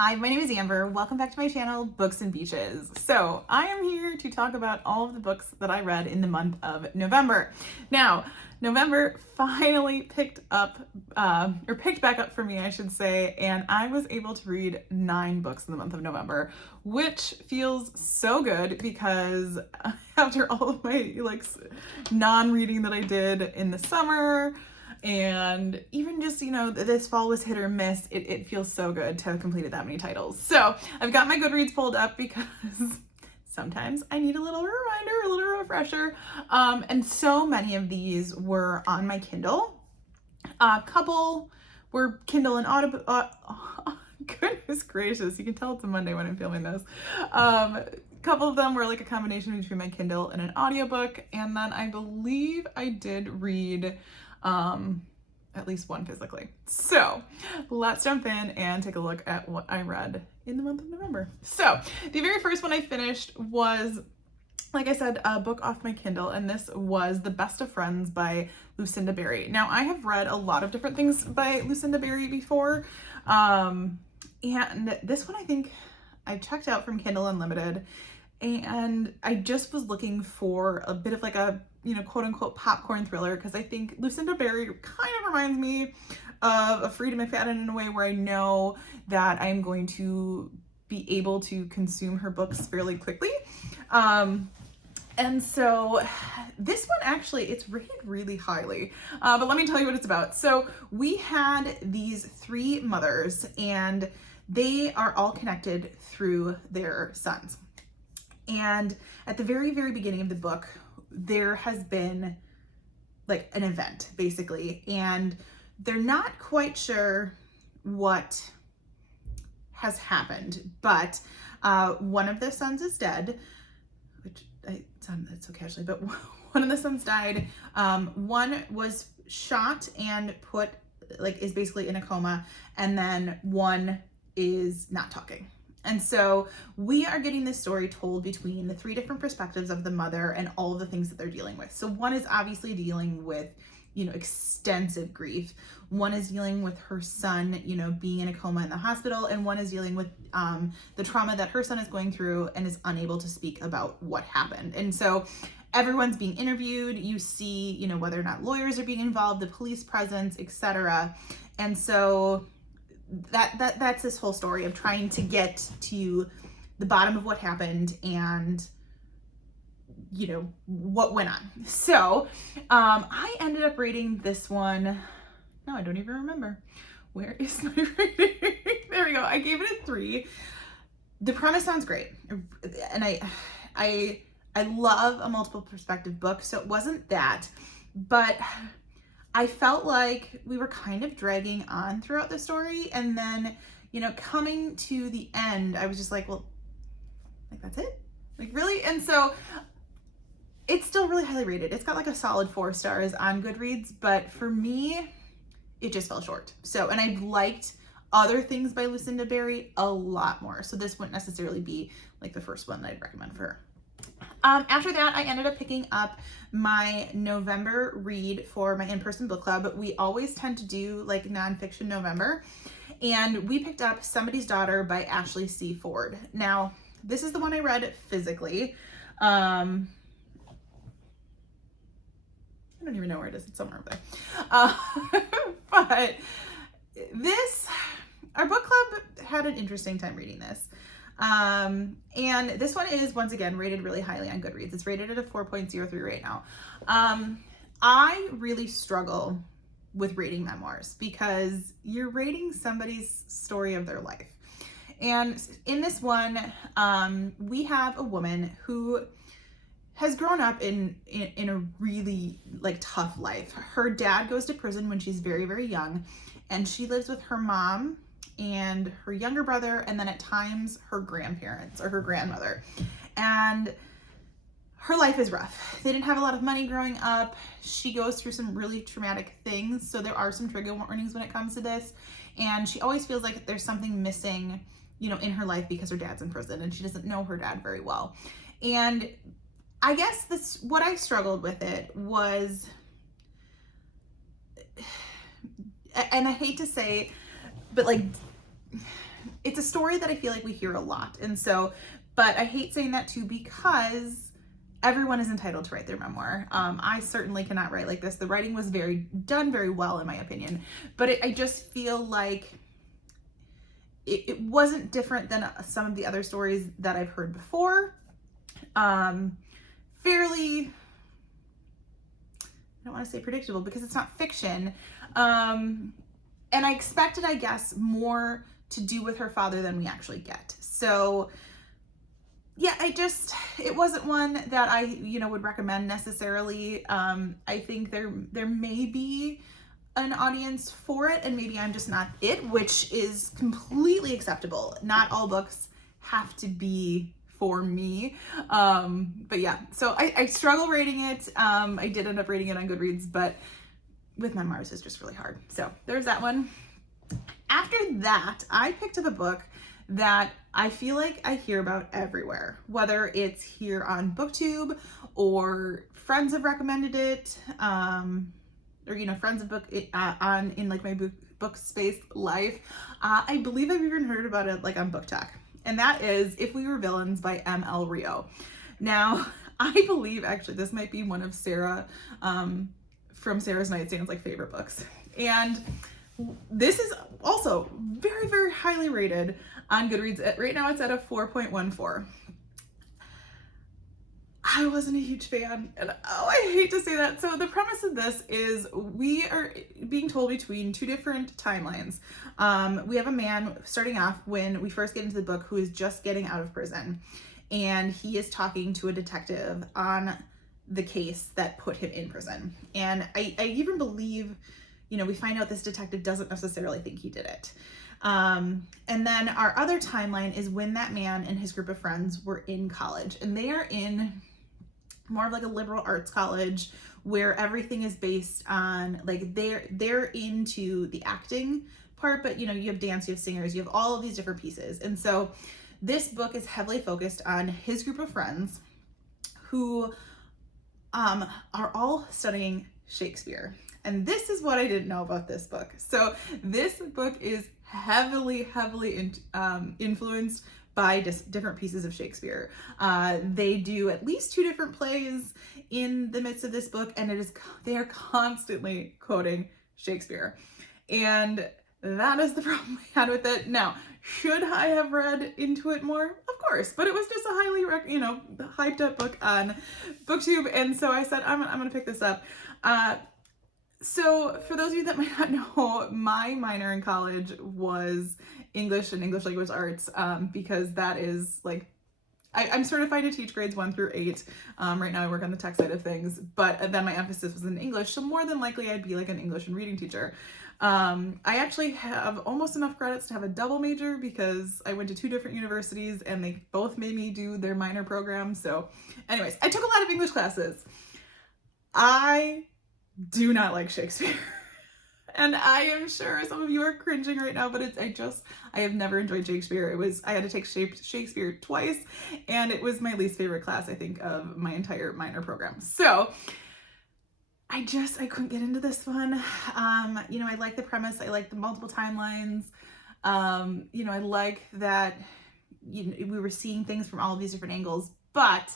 Hi, my name is Amber. Welcome back to my channel, Books and Beaches. So I am here to talk about all of the books that I read in the month of November. Now, November finally picked back up for me, I should say, and I was able to read 9 books in the month of November, which feels so good because after all of my non-reading that I did in the summer, and even just, this fall was hit or miss, it feels so good to have completed that many titles. So I've got my Goodreads pulled up because sometimes I need a little reminder, a little refresher. And so many of these were on my Kindle. A couple were Kindle and Audible. Goodness gracious, you can tell it's a Monday when I'm filming this. A couple of them were like a combination between my Kindle and an audiobook. And then I believe I did read at least one physically. So let's jump in and take a look at what I read in the month of November. So the very first one I finished was, like I said, a book off my Kindle, and this was The Best of Friends by Lucinda Berry. Now, I have read a lot of different things by Lucinda Berry before, and this one I think I checked out from Kindle Unlimited, and I just was looking for a bit of like a, quote unquote popcorn thriller, because I think Lucinda Berry kind of reminds me of a Freida McFadden in a way where I know that I'm going to be able to consume her books fairly quickly. And so this one actually, it's rated really highly, but let me tell you what it's about. So we had these 3 mothers, and they are all connected through their sons. And at the very, very beginning of the book, there has been like an event basically, and they're not quite sure what has happened, but one of the sons is dead, which I sound so casually, but one of the sons died. One was shot and is basically in a coma, and then one is not talking. And so we are getting this story told between the 3 different perspectives of the mother and all of the things that they're dealing with. So one is obviously dealing with, extensive grief. One is dealing with her son, being in a coma in the hospital, and one is dealing with the trauma that her son is going through and is unable to speak about what happened. And so everyone's being interviewed. You see, whether or not lawyers are being involved, the police presence, etc. And so that's this whole story of trying to get to the bottom of what happened and what went on. So I ended up rating this one. No, I don't even remember. Where is my rating? There we go. I gave it a 3. The premise sounds great, and I love a multiple perspective book, so it wasn't that, but I felt like we were kind of dragging on throughout the story, and then, coming to the end, I was just like, well, that's it? Really? And so it's still really highly rated. It's got like a solid 4 stars on Goodreads, but for me, it just fell short. So, and I've liked other things by Lucinda Berry a lot more. So this wouldn't necessarily be like the first one that I'd recommend for her. After that, I ended up picking up my November read for my in-person book club. We always tend to do like nonfiction November, and we picked up Somebody's Daughter by Ashley C. Ford. Now, this is the one I read physically. I don't even know where it is. It's somewhere over there. But our book club had an interesting time reading this. And this one is, once again, rated really highly on Goodreads. It's rated at a 4.03 right now. I really struggle with rating memoirs because you're rating somebody's story of their life. And in this one, we have a woman who has grown up in a really tough life. Her dad goes to prison when she's very, very young, and she lives with her mom and her younger brother, and then at times her grandparents or her grandmother. And her life is rough. They didn't have a lot of money growing up. She goes through some really traumatic things, so there are some trigger warnings when it comes to this. And she always feels like there's something missing, in her life because her dad's in prison, and she doesn't know her dad very well. And I guess what I struggled with it was, and I hate to say, but it's a story that I feel like we hear a lot. And so, but I hate saying that too, because everyone is entitled to write their memoir. I certainly cannot write like this. The writing was done very well in my opinion, but I just feel like it wasn't different than some of the other stories that I've heard before. Fairly, I don't want to say predictable because it's not fiction. And I expected, I guess, more to do with her father than we actually get. So yeah, it wasn't one that I, would recommend necessarily. I think there may be an audience for it, and maybe I'm just not it, which is completely acceptable. Not all books have to be for me. But yeah, so I struggle rating it. I did end up rating it on Goodreads, but with memoirs it's just really hard. So there's that one. After that, I picked up a book that I feel like I hear about everywhere, whether it's here on BookTube or friends have recommended it, or friends of book on in like my book space life. I believe I've even heard about it like on Book Talk, and that is If We Were Villains by M.L. Rio. Now, I believe actually this might be one of Sarah from Sarah's Nightstand's like favorite books, and this is also very, very highly rated on Goodreads. Right now it's at a 4.14. I wasn't a huge fan, and I hate to say that. So the premise of this is we are being told between two different timelines. We have a man starting off when we first get into the book who is just getting out of prison, and he is talking to a detective on the case that put him in prison. And I even believe, we find out this detective doesn't necessarily think he did it. And then our other timeline is when that man and his group of friends were in college, and they are in more of like a liberal arts college where everything is based on like they're into the acting part, but you have dance, you have singers, you have all of these different pieces. And so this book is heavily focused on his group of friends who are all studying Shakespeare. And this is what I didn't know about this book. So this book is heavily influenced by just different pieces of Shakespeare. They do at least 2 different plays in the midst of this book, and they are constantly quoting Shakespeare. And that is the problem I had with it. Now, should I have read into it more? Of course, but it was just a highly hyped up book on BookTube, and so I said I'm gonna pick this up. So for those of you that might not know, my minor in college was English and English language arts, because that is like, I'm certified to teach grades 1 through 8. Right now I work on the tech side of things, but then my emphasis was in English, so more than likely I'd be like an English and reading teacher. I actually have almost enough credits to have a double major because I went to 2 different universities and they both made me do their minor program. So anyways, I took a lot of English classes. I do not like Shakespeare. And I am sure some of you are cringing right now, but I have never enjoyed Shakespeare. I had to take Shakespeare twice, and it was my least favorite class, I think, of my entire minor program. So I couldn't get into this one. I like the premise. I like the multiple timelines. I like that, we were seeing things from all of these different angles, but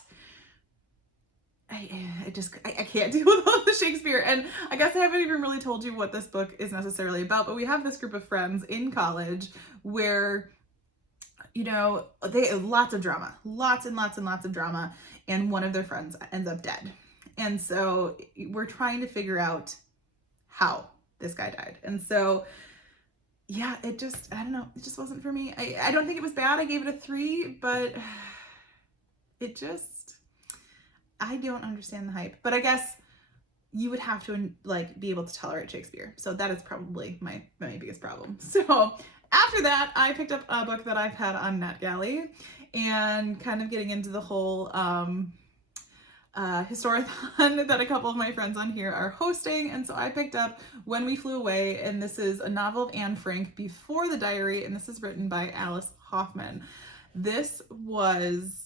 I can't deal with all the Shakespeare. And I guess I haven't even really told you what this book is necessarily about, but we have this group of friends in college where, they have lots of drama, lots and lots and lots of drama, and one of their friends ends up dead. And so we're trying to figure out how this guy died. And so, yeah, I don't know, it just wasn't for me. I don't think it was bad. I gave it a 3, but I don't understand the hype. But I guess you would have to be able to tolerate Shakespeare. So that is probably my biggest problem. So after that, I picked up a book that I've had on NetGalley and kind of getting into the whole historathon that a couple of my friends on here are hosting. And so I picked up When We Flew Away, and this is a novel of Anne Frank before the diary, and this is written by Alice Hoffman. This was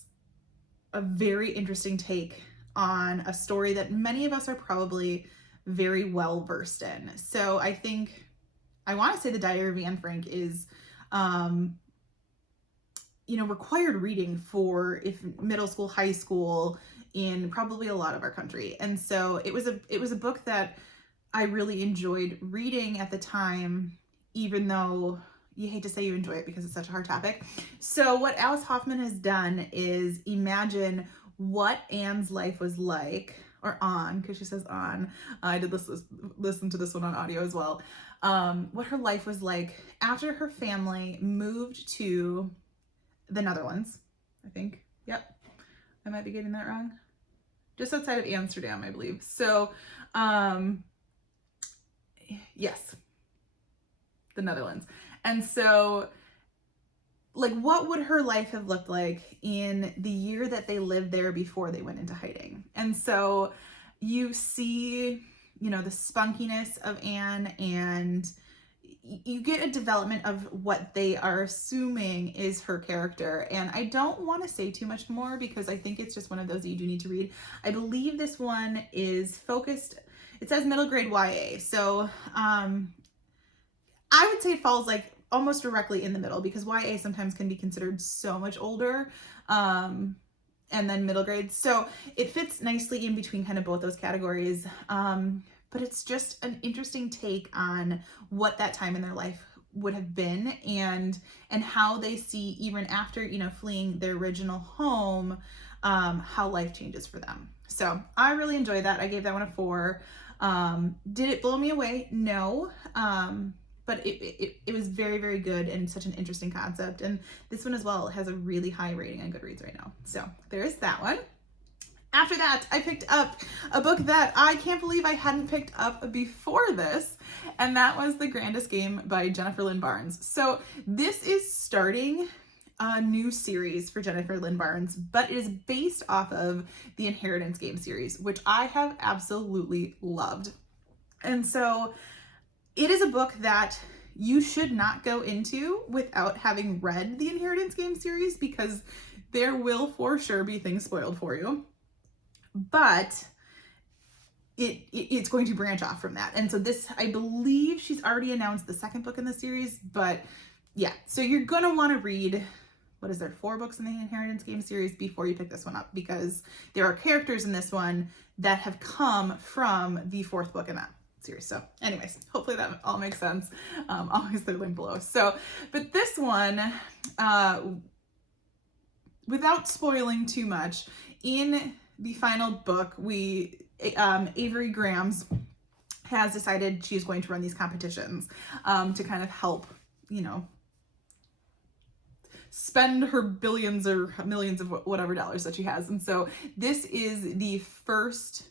a very interesting take on a story that many of us are probably very well versed in. So I want to say the Diary of Anne Frank is required reading for if middle school, high school, in probably a lot of our country. And so it was a book that I really enjoyed reading at the time, even though you hate to say you enjoy it because it's such a hard topic. So what Alice Hoffman has done is imagine what Anne's life was like, or on, because she says on. I did listen to this one on audio as well. What her life was like after her family moved to the Netherlands, I think. Yep. I might be getting that wrong. Just outside of Amsterdam, I believe. So, yes, the Netherlands. And so, like, what would her life have looked like in the year that they lived there before they went into hiding? And so you see, the spunkiness of Anne, and you get a development of what they are assuming is her character. And I don't want to say too much more because I think it's just one of those that you do need to read. I believe this one is focused, it says middle grade YA. So I would say it falls like almost directly in the middle, because YA sometimes can be considered so much older, and then middle grade. So it fits nicely in between kind of both those categories. But it's just an interesting take on what that time in their life would have been, and how they see, even after, fleeing their original home, how life changes for them. So I really enjoyed that. I gave that one a 4. Did it blow me away? No. But it was very, very good, and such an interesting concept. And this one as well has a really high rating on Goodreads right now. So there's that one. After that, I picked up a book that I can't believe I hadn't picked up before this, and that was The Grandest Game by Jennifer Lynn Barnes. So this is starting a new series for Jennifer Lynn Barnes, but it is based off of the Inheritance Game series, which I have absolutely loved. And so it is a book that you should not go into without having read the Inheritance Game series, because there will for sure be things spoiled for you. But it's going to branch off from that. And so this, I believe she's already announced the second book in the series, but yeah. So you're going to want to read, what is there, 4 books in the Inheritance Game series before you pick this one up, because there are characters in this one that have come from the 4th book in that series. So anyways, hopefully that all makes sense. Always the link below. So, but this one, without spoiling too much, in the final book, Avery Grams has decided she's going to run these competitions to kind of help, spend her billions or millions of whatever dollars that she has. And so this is the first,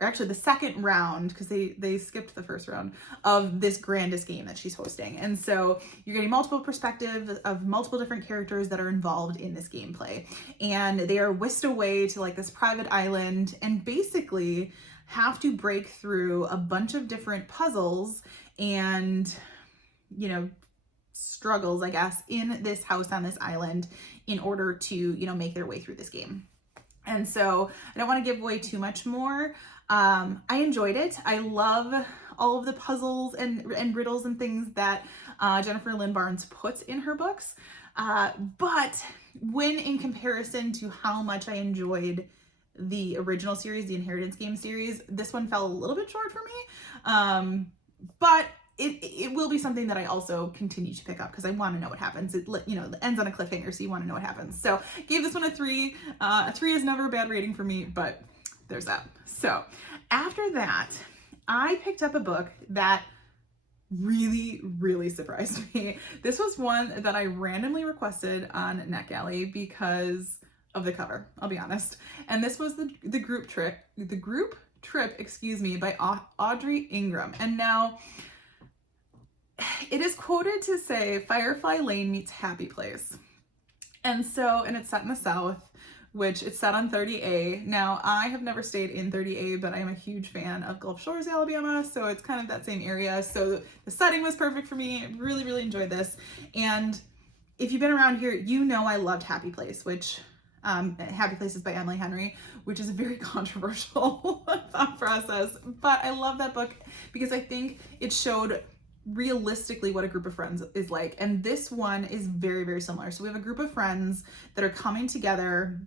or actually the second round, because they skipped the first round of this grandest game that she's hosting. And so you're getting multiple perspectives of multiple different characters that are involved in this gameplay. And they are whisked away to like this private island and basically have to break through a bunch of different puzzles and, struggles, I guess, in this house on this island in order to, make their way through this game. And so I don't want to give away too much more. I enjoyed it. I love all of the puzzles and riddles and things that Jennifer Lynn Barnes puts in her books. But when in comparison to how much I enjoyed the original series, the Inheritance Game series, this one fell a little bit short for me. But it will be something that I also continue to pick up because I want to know what happens. It ends on a cliffhanger, so you want to know what happens. So gave this one a 3. A 3 is never a bad rating for me, but there's that. So after that, I picked up a book that really, really surprised me. This was one that I randomly requested on NetGalley because of the cover, I'll be honest. And this was the group trip, by Audrey Ingram. And now it is quoted to say Firefly Lane meets Happy Place. And it's set in the South, which it's set on 30A. Now, I have never stayed in 30A, but I am a huge fan of Gulf Shores, Alabama, so it's kind of that same area. So the setting was perfect for me. I really, really enjoyed this. And if you've been around here, I loved Happy Place, which Happy Place is by Emily Henry, which is a very controversial thought process. But I love that book because I think it showed realistically what a group of friends is like. And this one is very, very similar. So we have a group of friends that are coming together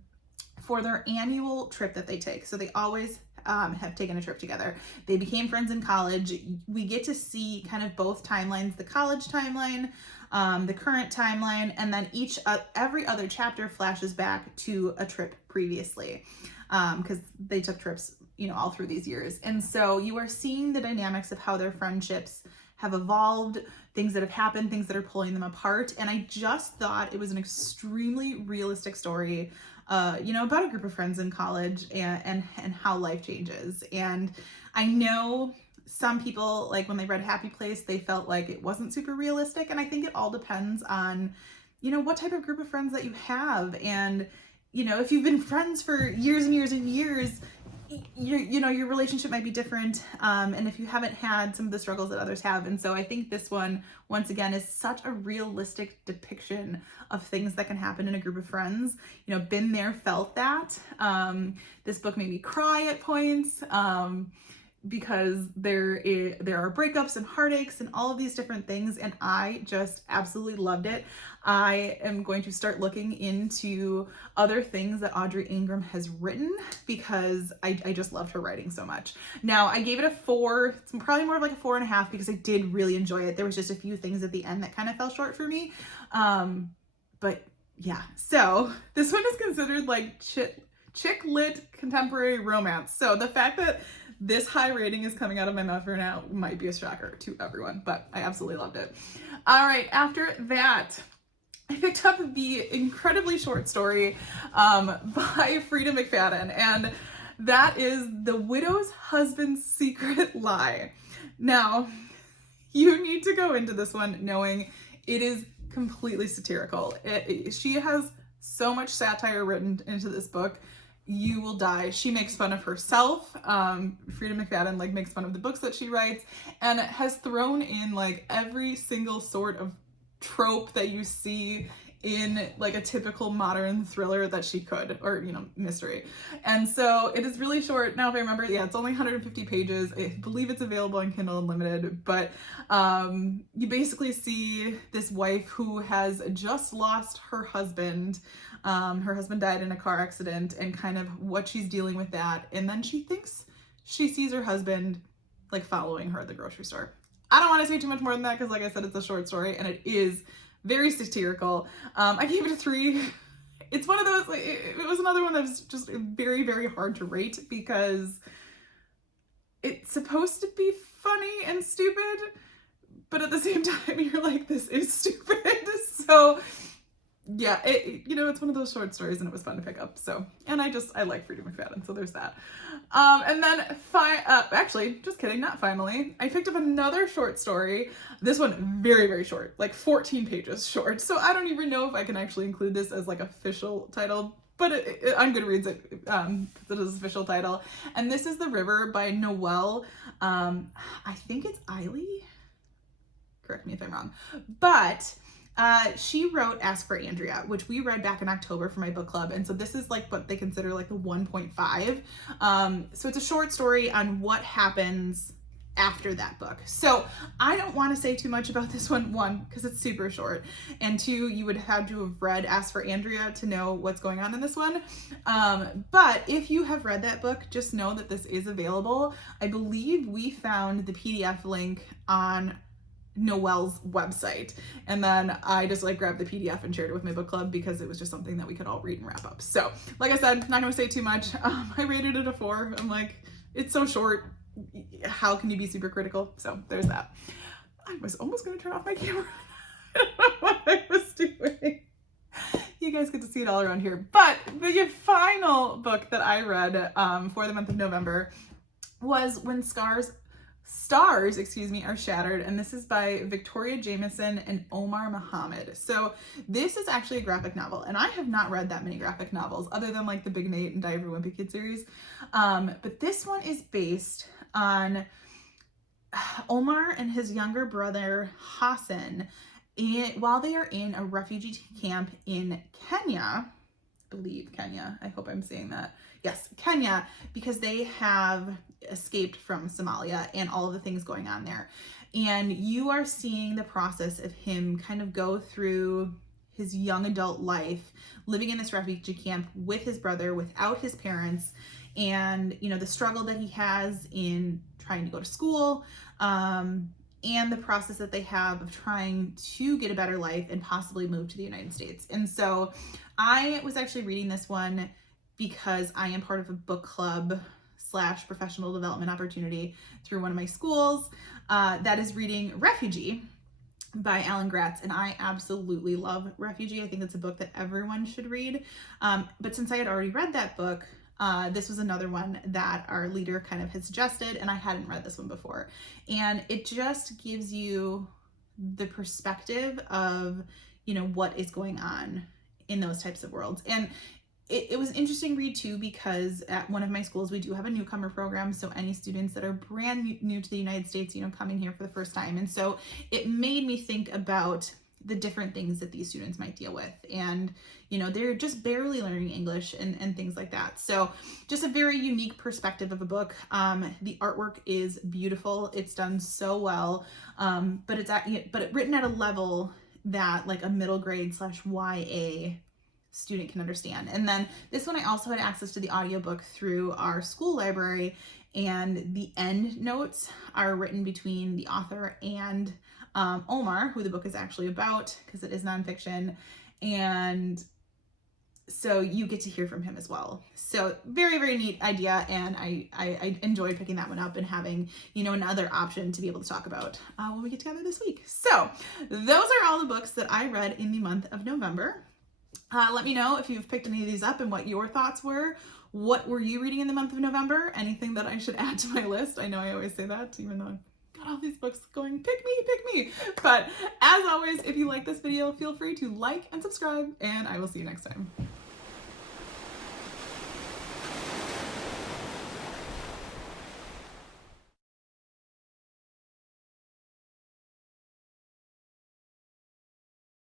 for their annual trip that they take. So they always have taken a trip together. They became friends in college. We get to see kind of both timelines, the college timeline, the current timeline, and then every other chapter flashes back to a trip previously, because they took trips, all through these years. And so you are seeing the dynamics of how their friendships have evolved, things that have happened, things that are pulling them apart. And I just thought it was an extremely realistic story, about a group of friends in college and how life changes. And I know some people, like when they read Happy Place, they felt like it wasn't super realistic. And I think it all depends on, what type of group of friends that you have. And, if you've been friends for years and years and years, your relationship might be different, and if you haven't had some of the struggles that others have. And so I think this one, once again, is such a realistic depiction of things that can happen in a group of friends. Been there, felt that. This book made me cry at points, because there are breakups and heartaches and all of these different things, and I just absolutely loved it. I am going to start looking into other things that Audrey Ingram has written, because I just loved her writing so much. Now, I gave it a 4. It's probably more of like a 4.5, because I did really enjoy it. There was just a few things at the end that kind of fell short for me. But yeah, so this one is considered like chick lit contemporary romance. So the fact that this high rating is coming out of my mouth right now might be a shocker to everyone, but I absolutely loved it. All right, after that, I picked up the incredibly short story by Frida McFadden, and that is The Widow's Husband's Secret Lie. Now, you need to go into this one knowing it is completely satirical. She has so much satire written into this book. You will die. She makes fun of herself. Frida McFadden makes fun of the books that she writes, and has thrown in every single sort of trope that you see in a typical modern thriller that she could, or mystery. And so it is really short. Now, if I remember, it's only 150 pages. I believe it's available on Kindle Unlimited, but you basically see this wife who has just lost her husband. Her husband died in a car accident, and kind of what she's dealing with that. And then she thinks she sees her husband following her at the grocery store. I don't want to say too much more than that, because like I said, it's a short story and it is very satirical. I gave it a 3. It's one of those, it was another one that was just very, very hard to rate, because it's supposed to be funny and stupid, but at the same time you're like, this is stupid. So yeah, it's one of those short stories, and it was fun to pick up. So, and I like Frida McFadden, so there's that. And then actually, just kidding, not finally. I picked up another short story. This one very, very short, 14 pages short. So I don't even know if I can actually include this as official title, but on Goodreads it is official title. And this is The River by Noelle. I think it's Eiley. Correct me if I'm wrong, but she wrote Ask for Andrea, which we read back in October for my book club. And so this is what they consider the 1.5. So it's a short story on what happens after that book. So I don't want to say too much about this one, because it's super short, and 2, you would have to have read Ask for Andrea to know what's going on in this one. But if you have read that book, just know that this is available. I believe we found the PDF link on Noelle's website, and then I just grabbed the PDF and shared it with my book club, because it was just something that we could all read and wrap up. So like I said, not gonna say too much. I rated it a 4. I'm like, it's so short, how can you be super critical? So there's that. I was almost gonna turn off my camera. I don't know what I was doing. You guys get to see it all around here. But the final book that I read for the month of November was When Stars are Shattered, and this is by Victoria Jameson and Omar Muhammad. So this is actually a graphic novel, and I have not read that many graphic novels other than the Big Nate and Diary of a Wimpy Kid series. But this one is based on Omar and his younger brother Hassan while they are in a refugee camp in Kenya. believe Kenya. I hope I'm saying that. Yes, Kenya, because they have escaped from Somalia and all of the things going on there. And you are seeing the process of him kind of go through his young adult life, living in this refugee camp with his brother, without his parents, and, you know, the struggle that he has in trying to go to school, and the process that they have of trying to get a better life and possibly move to the United States. And so I was actually reading this one because I am part of a book club / professional development opportunity through one of my schools that is reading Refugee by Alan Gratz, and I absolutely love Refugee. I think it's a book that everyone should read. But since I had already read that book, this was another one that our leader kind of had suggested, and I hadn't read this one before. And it just gives you the perspective of, you know, what is going on in those types of worlds. And it was an interesting read too, because at one of my schools, we do have a newcomer program. So any students that are brand new to the United States, you know, coming here for the first time. And so it made me think about the different things that these students might deal with. And, you know, they're just barely learning English and things like that. So just a very unique perspective of a book. The artwork is beautiful. It's done so well. But it's written at a level that like a middle grade / YA student can understand. And then this one, I also had access to the audiobook through our school library, and the end notes are written between the author and Omar, who the book is actually about, because it is nonfiction. And so you get to hear from him as well. So very, very neat idea. And I enjoyed picking that one up and having, you know, another option to be able to talk about when we get together this week. So those are all the books that I read in the month of November. Let me know if you've picked any of these up and what your thoughts were. What were you reading in the month of November? Anything that I should add to my list? I know I always say that, even though I've got all these books going, pick me. But as always, if you like this video, feel free to like and subscribe, and I will see you next time.